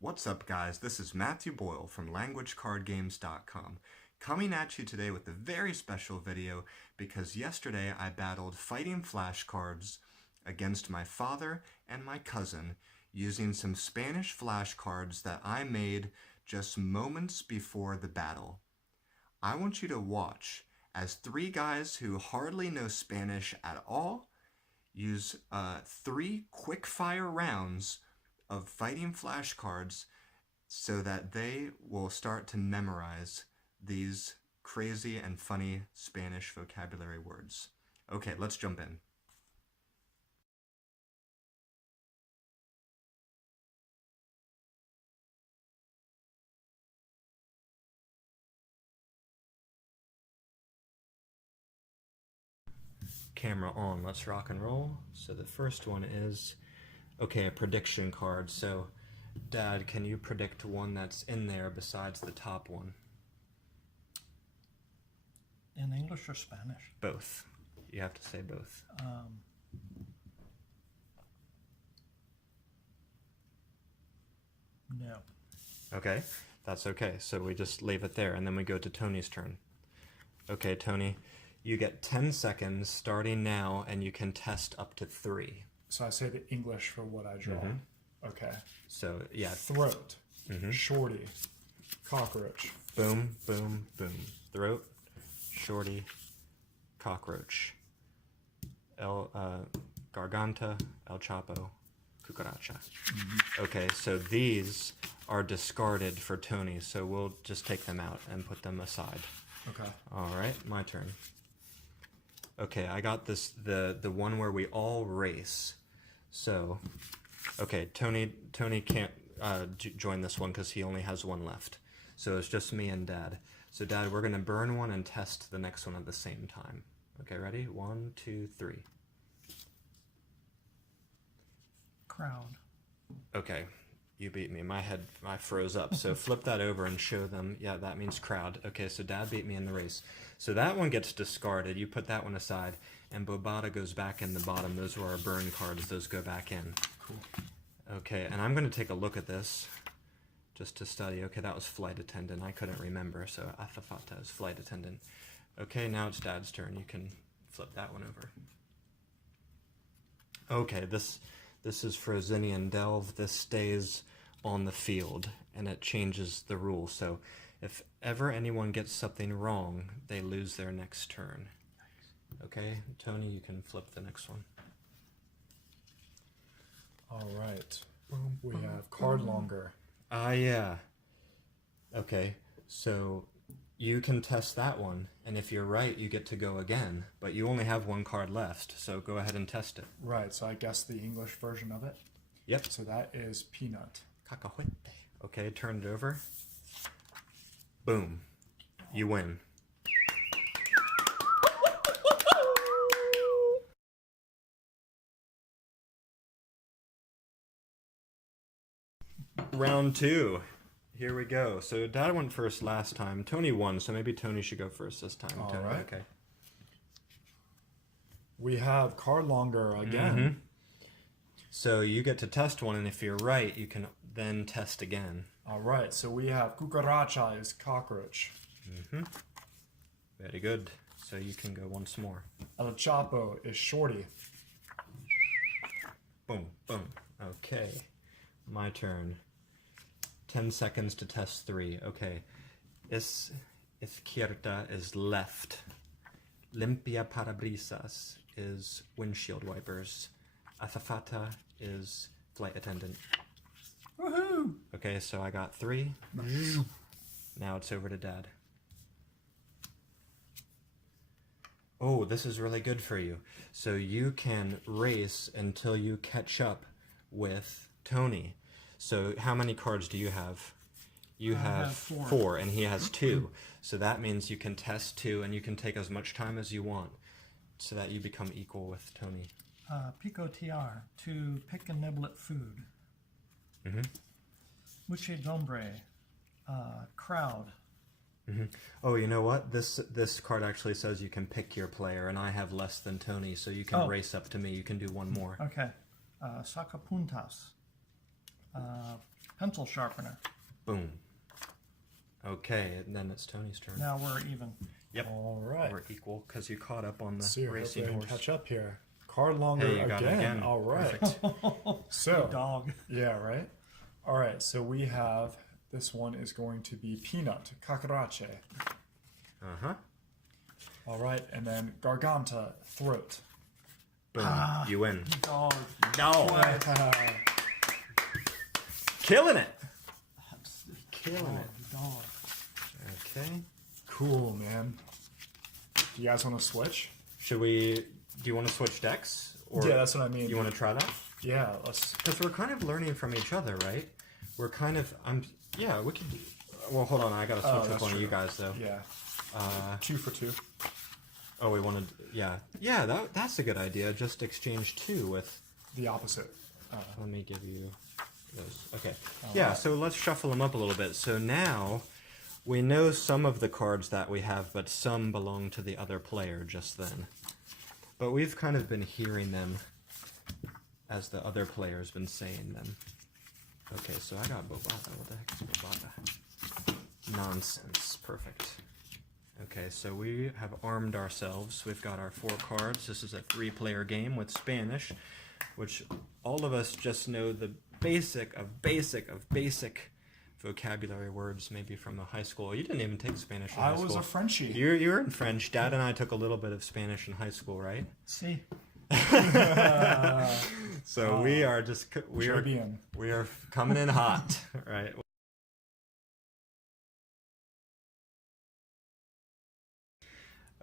What's up, guys? This is Matthew Boyle from LanguageCardGames.com, coming at you today with a very special video because yesterday I battled Fighting Flashcards against my father and my cousin using some Spanish flashcards that I made just moments before the battle. I want you to watch as three guys who hardly know Spanish at all use 3 quick-fire rounds of Fighting Flashcards so that they will start to memorize these crazy and funny Spanish vocabulary words. Okay, let's jump in. Camera on, let's rock and roll. So the first one is, okay, a prediction card. So, Dad, can you predict one that's in there besides the top one? In English or Spanish? Both. You have to say both. No. Okay, that's okay. So we just leave it there, and then we go to Tony's turn. Okay, Tony, you get 10 seconds starting now, and you can test up to 3. So I say the English for what I draw. Okay. So, yeah. Throat. Shorty. Cockroach. Boom, boom, boom. Throat, shorty, cockroach. Garganta, El Chapo, cucaracha. Okay, so these are discarded for Tony, so we'll just take them out and put them aside. Okay. All right, my turn. Okay, I got this, the one where we all race. So, okay, Tony can't join this one because he only has one left. So it's just me and Dad. So Dad, we're gonna burn one and test the next one at the same time. Okay, ready? 1, 2, 3. Crowd. Okay, you beat me. I froze up. So flip that over and show them. Yeah, that means crowd. Okay, so Dad beat me in the race. So that one gets discarded. You put that one aside, and Bobata goes back in the bottom. Those were our burn cards. Those go back in. Cool. Okay, and I'm going to take a look at this just to study. Okay, that was flight attendant. I couldn't remember, so Azafata is flight attendant. Okay, now it's Dad's turn. You can flip that one over. Okay, this is Frozinian Delve. This stays on the field, and it changes the rules. So if ever anyone gets something wrong, they lose their next turn. Okay, Tony, you can flip the next one. All right. We have card longer. Yeah. Okay, so you can test that one, and if you're right, you get to go again, but you only have one card left, so go ahead and test it. Right, so I guess the English version of it? Yep. So that is peanut. Cacahuete. Okay, turn it over. Boom. You win. Round 2. Here we go. So Dad went first last time. Tony won, so maybe Tony should go first this time. All Tony, right. Okay. We have card longer again. So you get to test one, and if you're right, you can then test again. All right, so we have cucaracha is cockroach. Very good. So you can go once more. El Chapo is shorty. Boom, boom. Okay. My turn. 10 seconds to test 3. Okay. Izquierda is left. Limpia parabrisas is windshield wipers. Azafata is flight attendant. Woohoo! Okay, so I got 3. Now it's over to Dad. Oh, this is really good for you. So you can race until you catch up with Tony. So how many cards do you have? You have 4, and he has 2. So that means you can test 2, and you can take as much time as you want so that you become equal with Tony. Picotear, to pick and nibble at food. Muche dombre, crowd. Oh, you know what? This card actually says you can pick your player, and I have less than Tony, so you can race up to me. You can do one more. Okay. Sacapuntas. pencil sharpener. Boom. Okay, and then it's Tony's turn. Now we're even. Yep. All right. We're equal because you caught up on the See, racing hopefully I horse. can catch up here. Card longer Hey, you got it again. All right. Good So, dog. yeah, right? All right, so we have, this one is going to be Peanut, Kakarache. Uh-huh. All right, and then Garganta, Throat. Boom. You win. Dog. No. Killing it. Killing Dog. it. Dog. Okay. Cool, man. Do you guys want to switch? Should we... Do you want to switch decks? Or Yeah, that's what I mean. You want to try that? Yeah, let's... Because we're kind of learning from each other, right? We're kind of... Yeah, we could... Well, hold on. I got to switch with one of you guys, though. Yeah. 2 for 2. Oh, we wanted... Yeah. Yeah, that's a good idea. Just exchange 2 with... The opposite. Let me give you those. Okay. Yeah, so let's shuffle them up a little bit. So now we know some of the cards that we have, but some belong to the other player just then. But we've kind of been hearing them as the other player's been saying them. Okay, so I got Bobata. What the heck is Bobata? Nonsense. Perfect. Okay, so we have armed ourselves. We've got our 4 cards. This is a 3-player game with Spanish, which all of us just know the basic vocabulary words, maybe from the high school. You didn't even take Spanish in high school. I was a Frenchie. You were in French. Dad and I took a little bit of Spanish in high school, right? See? So we are just we are coming in hot, right?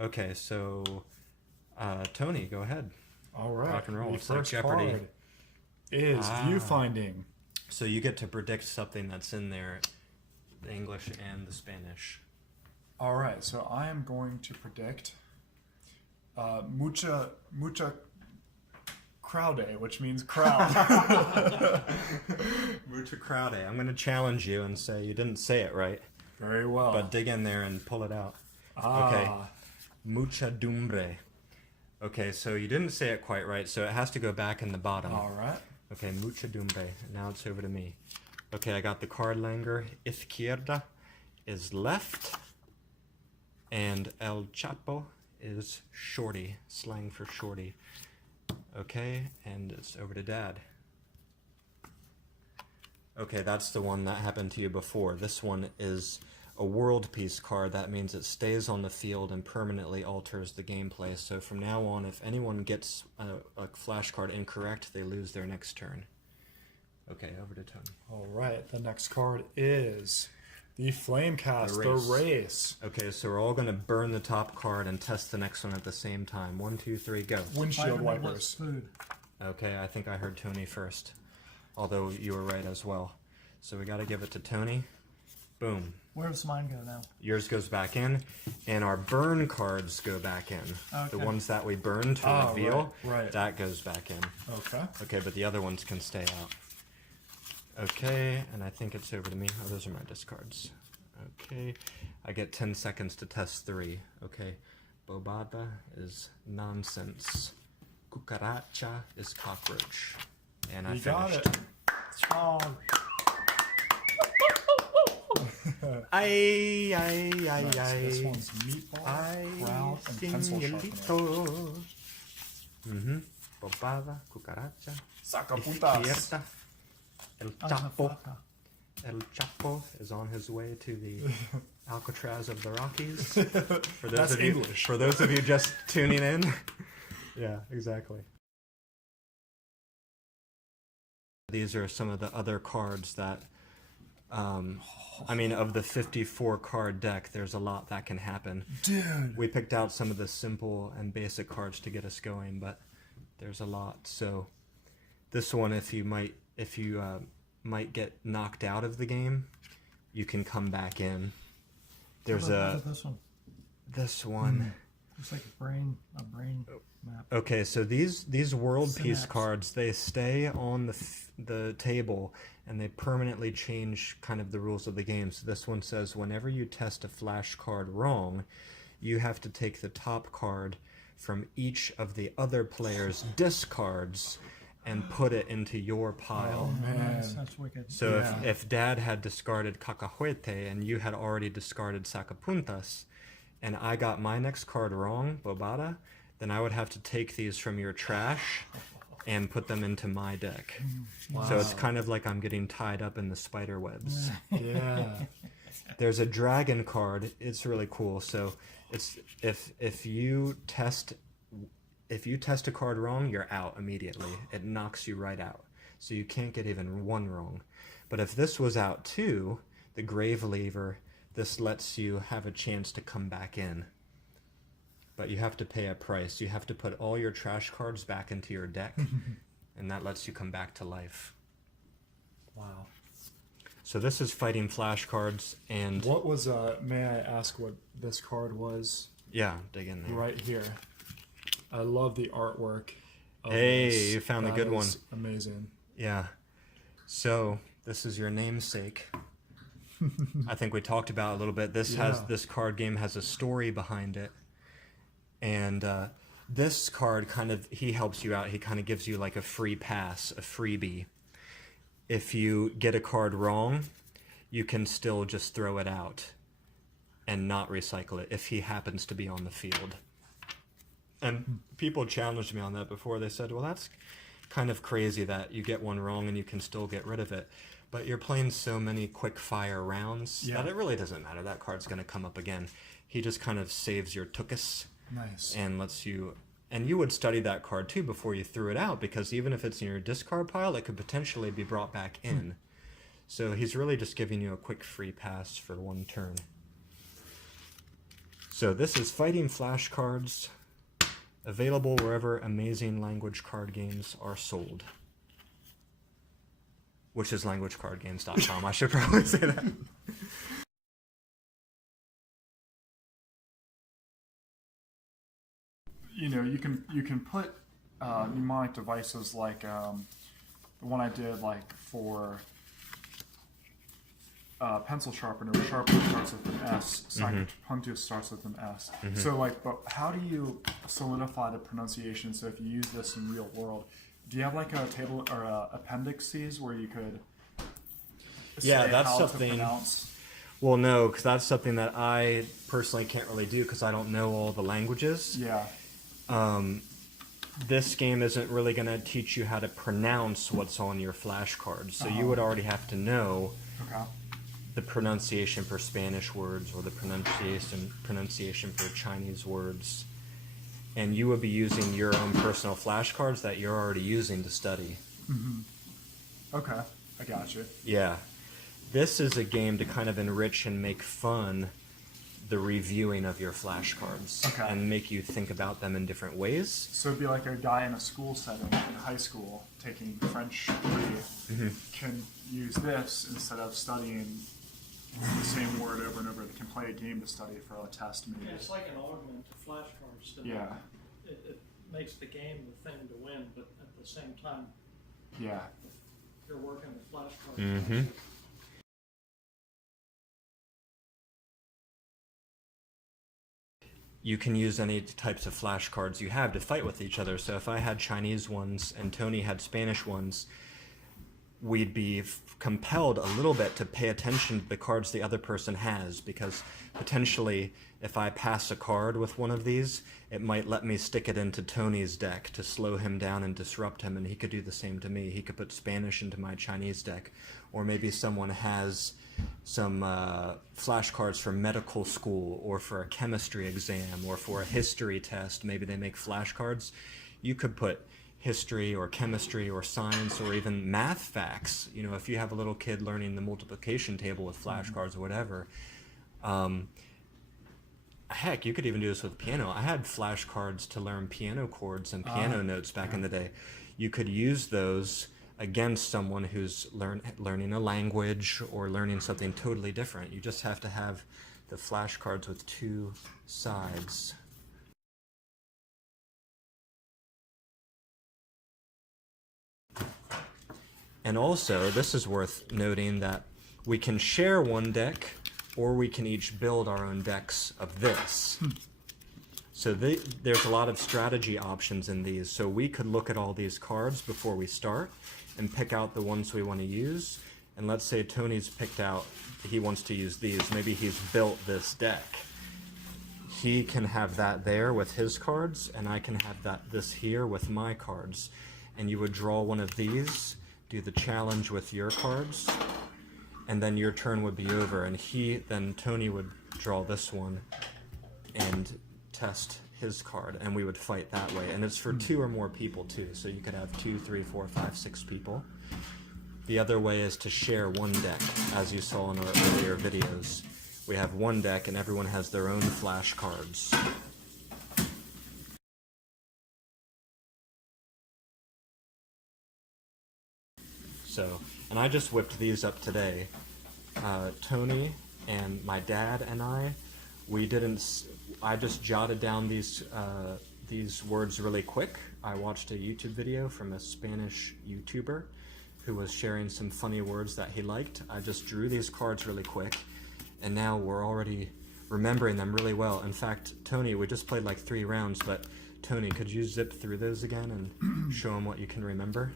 Okay, so Tony, go ahead. All right. Rock and roll. The It's like first Jeopardy. card is Viewfinding. So you get to predict something that's in there, the English and the Spanish. All right, so I am going to predict mucha crowde, which means crowd. Mucha crowde. I'm going to challenge you and say you didn't say it right, Very well. but dig in there and pull it out. Ah. Okay. Muchedumbre. Okay, so you didn't say it quite right, so it has to go back in the bottom. All right. Okay, muchedumbre. Now it's over to me. Okay, I got the card langer. Izquierda is left, and El Chapo is shorty, slang for shorty. Okay, and it's over to Dad. Okay, that's the one that happened to you before. This one is a world peace card. That means it stays on the field and permanently alters the gameplay. So from now on, if anyone gets a flashcard incorrect, they lose their next turn. Okay, over to Tony. All right, the next card is the Flamecast, the race. Okay, so we're all going to burn the top card and test the next one at the same time. 1, 2, 3, go. Windshield Fighting wipers. Niblets food. Okay, I think I heard Tony first, although you were right as well. So we got to give it to Tony. Boom. Where does mine go now? Yours goes back in, and our burn cards go back in. Okay. The ones that we burn to reveal, right. that goes back in. Okay. Okay, but the other ones can stay out. Okay, and I think it's over to me. Oh, those are my discards. Okay, I get 10 seconds to test 3. Okay, Bobada is nonsense. Cucaracha is cockroach. And I You finished. got it. Oh, Ay, ay, ay, Nice. ay. This one's meatball, Ay, crowd, and pencil sharpener. señorito. Bobada, cucaracha, Sacapuntas. izquierda. El Chapo. Alfalfa. El Chapo is on his way to the Alcatraz of the Rockies. For those That's of you, English. For those of you just tuning in. Yeah, exactly. These are some of the other cards that, I mean, of the 54 card deck, there's a lot that can happen. Dude. We picked out some of the simple and basic cards to get us going, but there's a lot. So this one, if you might get knocked out of the game, you can come back in. There's What about this one? Looks like a brain map. Okay, so these world peace Synapse. cards, they stay on the table and they permanently change kind of the rules of the game. So this one says whenever you test a flash card wrong, you have to take the top card from each of the other players' discards and put it into your pile. Oh, man. Nice. That's wicked. So Yeah. if Dad had discarded Cacahuete and you had already discarded Sacapuntas, and I got my next card wrong, Bobada, then I would have to take these from your trash and put them into my deck. Wow. So it's kind of like I'm getting tied up in the spider webs. Yeah. There's a dragon card. It's really cool. So it's if you test a card wrong, you're out immediately. It knocks you right out. So you can't get even one wrong. But if this was out too, the Grave Lever, this lets you have a chance to come back in. But you have to pay a price. You have to put all your trash cards back into your deck, and that lets you come back to life. Wow. So this is Fighting Flashcards, and What was, may I ask what this card was? yeah, dig in there. Right here. I love the artwork. Of Hey, this. you found the That good one. is amazing. Yeah. So this is your namesake. I think we talked about it a little bit. This card game has a story behind it. And this card he helps you out. He kind of gives you like a free pass, a freebie. If you get a card wrong, you can still just throw it out and not recycle it if he happens to be on the field. And people challenged me on that before. They said, well, that's kind of crazy that you get one wrong and you can still get rid of it. But you're playing so many quick fire rounds that it really doesn't matter. That card's going to come up again. He just kind of saves your tuchus. Nice. And lets you, and you would study that card too before you threw it out, because even if it's in your discard pile, it could potentially be brought back in. So he's really just giving you a quick free pass for one turn. So this is Fighting Flashcards, available wherever amazing language card games are sold. Which is languagecardgames.com. I should probably say that. You know, you can put mnemonic devices like the one I did like for pencil sharpener. Sharpener starts with an S. Sacapuntus starts with an S. So like, but how do you solidify the pronunciation? So if you use this in real world, do you have like a table or appendices where you could say that's how something. to pronounce? Well, no, because that's something that I personally can't really do because I don't know all the languages. Yeah. This game isn't really going to teach you how to pronounce what's on your flashcards, so you would already have to know the pronunciation for Spanish words or the pronunciation for Chinese words, and you would be using your own personal flashcards that you're already using to study. Okay, I got you. Yeah. This is a game to kind of enrich and make fun the reviewing of your flashcards and make you think about them in different ways. So it'd be like a guy in a school setting in high school taking French 3 can use this instead of studying the same word over and over. They can play a game to study for a test maybe. Yeah, it's like an augment to flashcards. Yeah. It makes the game the thing to win, but at the same time, Yeah. you're working with flashcards. Mm-hmm. You can use any types of flashcards you have to fight with each other. So if I had Chinese ones and Tony had Spanish ones, we'd be compelled a little bit to pay attention to the cards the other person has, because potentially if I pass a card with one of these, it might let me stick it into Tony's deck to slow him down and disrupt him, and he could do the same to me. He could put Spanish into my Chinese deck, or maybe someone has some flashcards for medical school or for a chemistry exam or for a history test. Maybe they make flashcards. You could put history or chemistry or science or even math facts. You know, if you have a little kid learning the multiplication table with flashcards or whatever. Heck, you could even do this with piano. I had flashcards to learn piano chords and piano notes back in the day. You could use those against someone who's learning a language or learning something totally different. You just have to have the flashcards with two sides. And also, this is worth noting that we can share one deck, or we can each build our own decks of this. So there's a lot of strategy options in these. So we could look at all these cards before we start and pick out the ones we want to use. And let's say Tony's picked out, he wants to use these. Maybe he's built this deck. He can have that there with his cards, and I can have this here with my cards. And you would draw one of these, do the challenge with your cards, and then your turn would be over. And then Tony would draw this one and test his card, and we would fight that way. And it's for 2 or more people too, so you could have 2, 3, 4, 5, 6 people. The other way is to share one deck, as you saw in our earlier videos. We have one deck and everyone has their own flashcards. So, and I just whipped these up today. Tony and my dad and I just jotted down these words really quick. I watched a YouTube video from a Spanish YouTuber who was sharing some funny words that he liked. I just drew these cards really quick, and now we're already remembering them really well. In fact, Tony, we just played like 3 rounds, but Tony, could you zip through those again and show them what you can remember?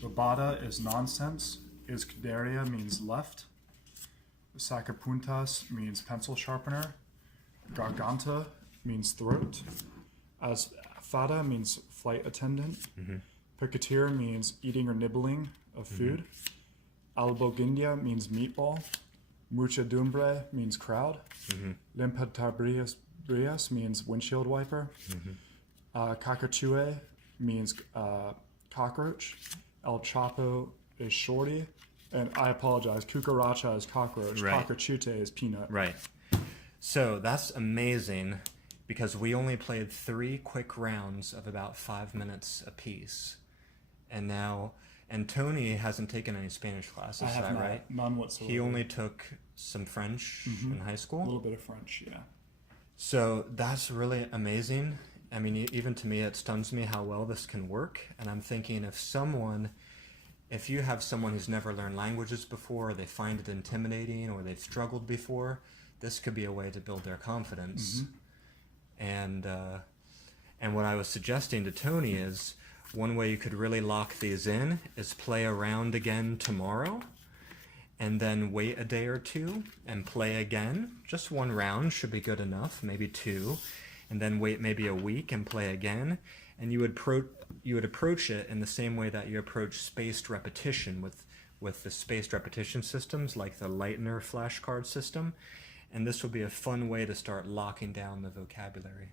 Robada is nonsense. Izquierda means left. Sacapuntas means pencil sharpener. Garganta means throat. Asfada means flight attendant. Picoteer means eating or nibbling of food. Albogindia means meatball. Muchedumbre means crowd. Limpatabrias means windshield wiper. Cacachue means cockroach. El Chapo is shorty. And I apologize, cucaracha is cockroach. Right. Cacachute is peanut. Right. So that's amazing, because we only played 3 quick rounds of about 5 minutes apiece. And Tony hasn't taken any Spanish classes, is that right? None whatsoever. He only took some French in high school? A little bit of French, yeah. So that's really amazing. I mean, even to me, it stuns me how well this can work. And I'm thinking, if you have someone who's never learned languages before, or they find it intimidating, or they've struggled before, this could be a way to build their confidence. And what I was suggesting to Tony is, one way you could really lock these in is play a round again tomorrow, and then wait a day or 2 and play again. Just 1 round should be good enough, maybe 2, and then wait maybe a week and play again. And you would approach it in the same way that you approach spaced repetition with the spaced repetition systems, like the Lightner flashcard system. And this would be a fun way to start locking down the vocabulary.